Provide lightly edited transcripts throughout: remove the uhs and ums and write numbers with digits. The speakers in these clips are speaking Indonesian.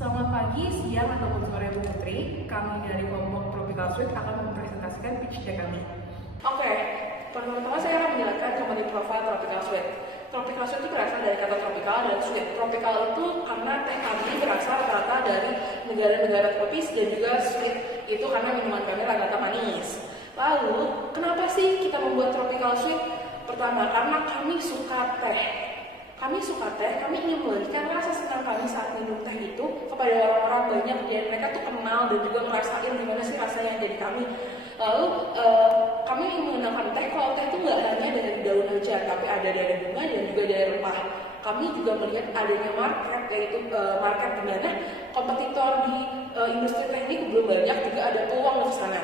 Selamat pagi, siang, ataupun sore Bu Putri. Kami dari kelompok Tropical Sweet akan mempresentasikan pitch deck kami. Oke, pertama-tama saya akan menjelaskan company profile Tropical Sweet. Tropical Sweet itu berasal dari kata tropical dan sweet. Tropical itu karena teh kami berasal rata dari negara-negara tropis, dan juga sweet itu karena minuman kami rata-rata manis. Lalu, kenapa sih kita membuat Tropical Sweet? Pertama, karena kami suka teh. Kami suka teh, kami ingin membagikan rasa senang kami saat minum teh itu kepada orang-orang banyak, dan mereka tuh kenal dan juga ngerasain gimana sih rasanya jadi kami. Lalu kami ingin mengenalkan teh, kalau teh itu nggak hanya dari daun aja, tapi ada dari bunga dan juga dari rempah. Kami juga melihat adanya market, yaitu market di mana kompetitor di industri teh ini belum banyak, juga ada peluang di sana.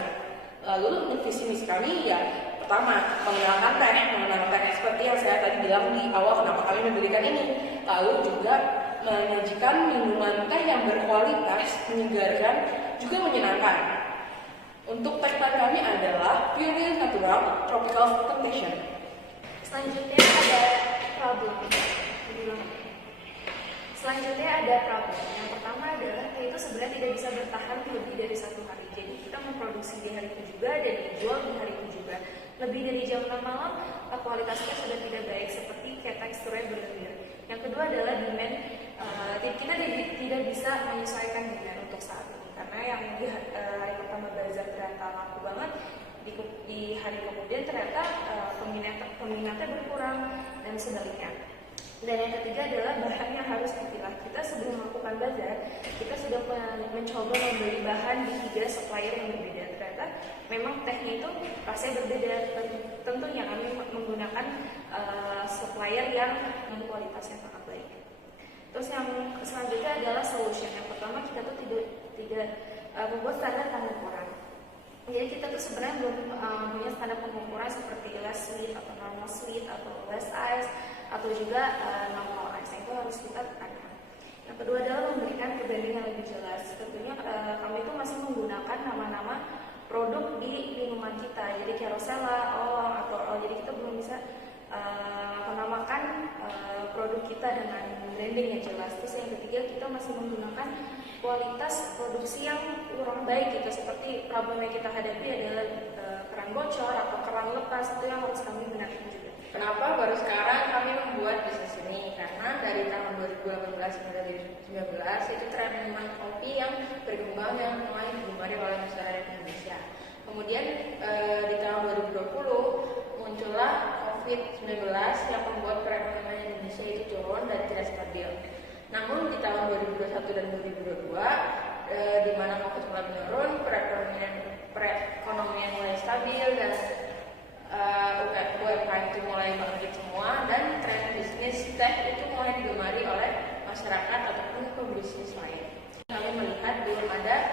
Lalu visi misi kami ya pertama, mengenalkan teh seperti yang saya tadi bilang di awal kenapa kami mendirikan ini. Lalu juga menyajikan minuman teh yang berkualitas, menyegarkan, juga menyenangkan. Untuk tagline kami adalah Purely Natural Tropical Plantation. Selanjutnya ada problem. Yang pertama adalah teh itu sebenarnya tidak bisa bertahan lebih dari 1 hari. Jadi kita memproduksi di hari itu juga dan dijual di hari itu juga. Lebih dari jam 6 malam, kualitasnya sudah tidak baik, seperti kayak teksturnya berlendir. Yang kedua adalah demand. Kita tidak bisa menyesuaikan demand untuk saat ini, karena yang di hari pertama bazar ternyata laku banget, di hari kemudian ternyata peminatnya berkurang dan sebaliknya. Dan yang ketiga adalah bahan yang harus dipilah. Kita sebelum melakukan bazar, kita sudah mencoba membeli bahan di 3 supplier yang berbeda. Ternyata memang tehnya itu rasanya berbeda. Tentunya kami menggunakan supplier yang kualitasnya sangat baik. Terus yang selanjutnya adalah solution. Yang pertama, kita tuh tidak membuat standar pengukuran. Jadi kita tuh sebenarnya belum punya standar pengukuran seperti less sweet atau normal sweet atau less ice atau juga normal ice. Itu harus kita tekankan. Yang kedua adalah memberikan perbandingan yang lebih jelas. Tentunya kami itu masih menggunakan nama-nama produk di minuman kita. Jadi kayak Rosella, Oolong atau jadi kita belum bisa menamakan produk kita dengan branding yang jelas. Terus yang ketiga, kita masih menggunakan kualitas produksi yang kurang baik gitu, seperti problem yang kita hadapi adalah keran bocor atau keran lepas. Itu yang harus kami benarkan juga. Kenapa baru sekarang kami membuat bisnis ini? Karena dari tahun 2018 hingga 2019 itu tren minuman kopi yang berkembang yang mulai digemari oleh masyarakat Indonesia. Kemudian di tahun 2020 muncullah COVID-19 yang membuat perekonomian Indonesia itu turun dan tidak stabil. Namun di tahun 2021 dan 2022 di mana COVID mulai menurun, perekonomian mulai stabil dan UMKM itu mulai bangkit semua, dan tren bisnis teh itu mulai digemari oleh masyarakat ataupun pebisnis lain. Kami melihat belum ada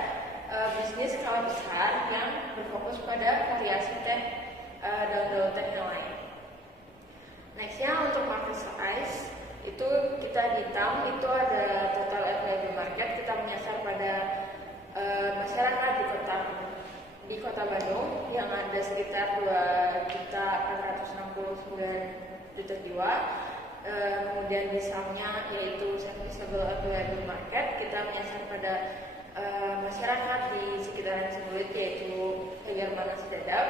bisnis skala besar yang berfokus pada variasi teh daun-daun teh yang lain. Nextnya untuk market size itu kita di town itu ada total available market. Kita menyasar pada masyarakat di kota Bandung yang ada sekitar 2.469.000.000 jiwa. Kemudian di South-nya yaitu serviceable available market, kita menyasar pada masyarakat di sekitaran Sebulit yaitu Hermana Dadap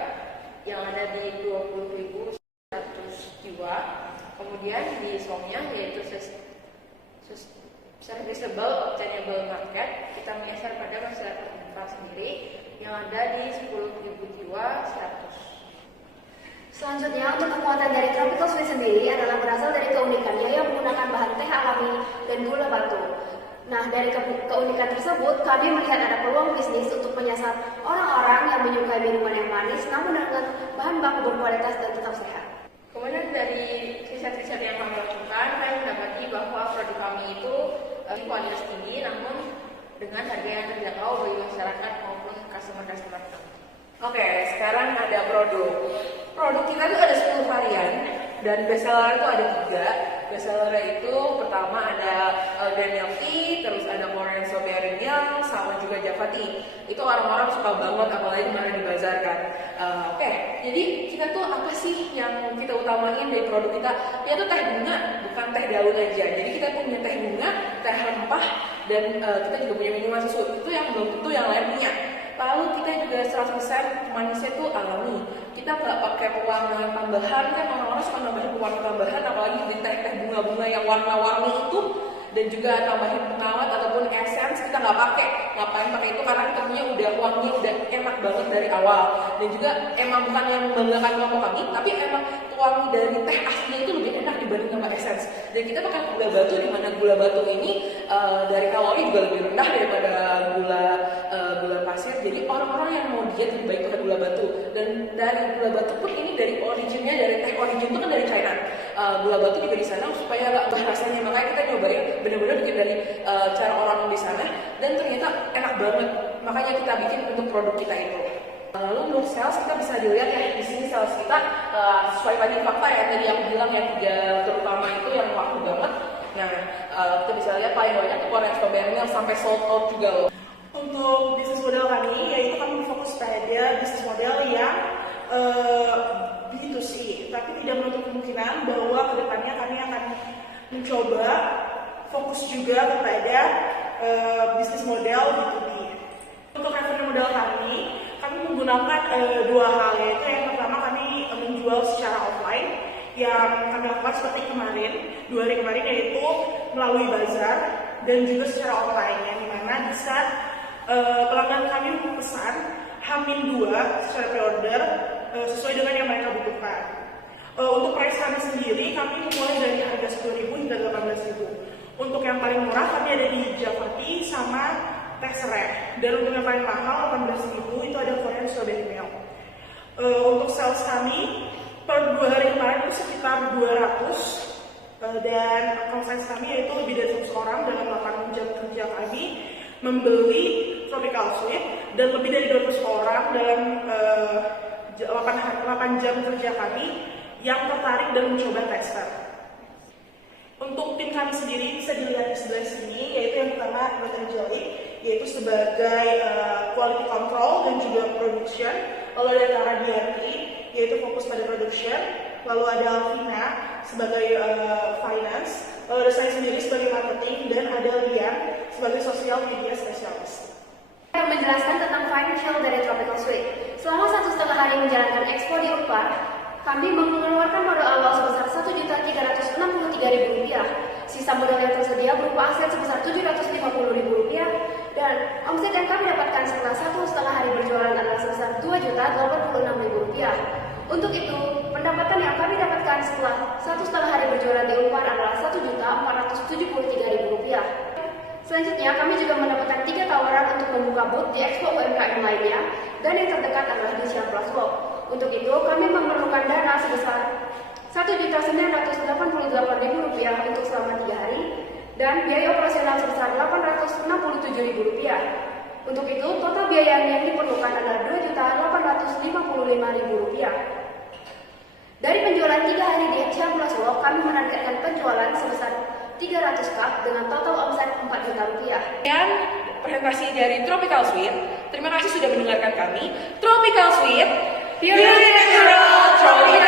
yang ada di 20.100 jiwa. Kemudian di South-nya yaitu serviceable obtainable market, kita menyasar pada masyarakat netral sendiri yang ada di 10.000 jiwa 100. Selanjutnya, untuk kekuatan dari Tropical Sweet sendiri adalah berasal dari keunikannya yang menggunakan bahan teh alami dan gula batu. Nah, dari keunikan tersebut, kami melihat ada peluang bisnis untuk menyasar orang-orang yang menyukai minuman yang manis namun dengan bahan baku berkualitas dan tetap sehat. Kemudian dari riset-riset yang kami lakukan, kami mendapati bahwa produk kami itu kualitas tinggi namun dengan harga yang terjangkau bagi masyarakat maupun customer-customer kami. Oke, sekarang ada produk. Produk kita tuh ada 10 varian dan bestseller itu ada 3. Bestseller itu pertama ada Daniel Tea, terus ada Lorenzo Berenial, sama juga Java Tea. Itu orang-orang suka banget, apalagi mana di bazar kan. Oke, jadi kita tuh apa sih yang kita utamain dari produk kita? Yaitu teh bunga, bukan teh daun aja. Jadi kita punya teh bunga, teh rempah, dan kita juga punya minuman susu. Itu yang belum tentu yang lain punya. Lalu kita juga 100% manisnya itu alami. Kita nggak pakai pewarna tambahan, kan orang-orang suka nambahin pewarna tambahan, apalagi di teh-teh bunga-bunga yang warna-warni itu, dan juga tambahin pengawet ataupun essence kita nggak pakai. Ngapain pakai itu, karena kita punya udah wangi, udah enak banget dari awal. Dan juga emang bukan yang membanggakan kelompok kami, tapi emang wangi dari teh aslinya itu lebih enak dibanding sama essence. Dan kita pakai gula batu, di mana gula batu ini dari kalori juga lebih rendah daripada gula pasir. Jadi orang-orang yang mau diet lebih baik pakai gula batu. Dan dari gula batu pun ini dari originnya, dari teh origin itu kan dari China. Gula batu juga di sana supaya nggak bah rasanya, makanya kita nyobain benar-benar bikin dari cara orang di sana, dan ternyata enak banget. Makanya kita bikin untuk produk kita itu. Lalu untuk sales kita bisa dilihat ya di sini sales kita sesuai tadi fakta ya tadi aku bilang yang 3 terutama itu yang laku banget. Nah kita bisa lihat paling banyak itu Korean strawberry yang sampai sold out juga loh. Untuk bisnis model kami, yaitu kami fokus pada bisnis model yang B2C, tapi tidak menutup kemungkinan bahwa kedepannya kami akan mencoba fokus juga kepada bisnis model B2B. Untuk revenue model kami menggunakan 2 hal, yaitu yang pertama kami menjual secara offline, yang kami lakukan seperti kemarin, 2 hari kemarin, yaitu melalui bazar, dan juga secara online, yang dimana di saat pelanggan kami memesan H-2 secara pre-order sesuai dengan yang mereka butuhkan. Untuk price kami sendiri, kami mulai dari harga 10.000 hingga 18.000. Untuk yang paling murah kami ada di Jakarta sama teh serai. Dan untuk yang paling mahal 18.000 itu ada Korean strawberry milk. Untuk sales kami per 2 hari kemarin itu sekitar 200, dan konsen kami yaitu lebih dari 100 orang dalam 8 jam kerja kami membeli Tropical Sweet, dan lebih dari 200 orang dalam 8 jam kerja kami yang tertarik dan mencoba tester. Untuk tim kami sendiri bisa dilihat di sebelah sini, yaitu yang pertama Dr. Jelly, yaitu sebagai quality control dan juga production. Lalu ada Tara Dianti, yaitu fokus pada production. Lalu ada Alvina sebagai finance. Lalu ada saya sendiri sebagai marketing, dan ada Lian sebagai social media specialist. Akan menjelaskan tentang financial dari Tropical Sweet. Selama 1,5 hari menjalankan expo di Unpar, kami mengeluarkan modal awal sebesar Rp1.363.000. Sisa modal yang tersedia berupa aset sebesar Rp750.000, dan omset yang kami dapatkan setelah 1,5 hari berjualan adalah sebesar Rp2.086.000. Untuk itu, pendapatan yang kami dapatkan setelah 1,5 hari berjualan di Unpar adalah Rp1.473.000. Selanjutnya, kami juga mendapatkan 3 tawaran untuk membuka booth di Expo UMKM lainnya, dan yang terdekat adalah di Siapras Walk. Untuk itu, kami memerlukan dana sebesar Rp1.988.000 untuk selama 3 hari, dan biaya operasional sebesar Rp867.000. Untuk itu, total biaya yang diperlukan adalah Rp2.855.000. Dari penjualan 3 hari di Siapras Walk, kami menargetkan penjualan sebesar 300 cup dengan total omset Rp4 juta. Dan presentasi dari Tropical Sweet. Terima kasih sudah mendengarkan kami. Tropical Sweet, purely natural, tropical.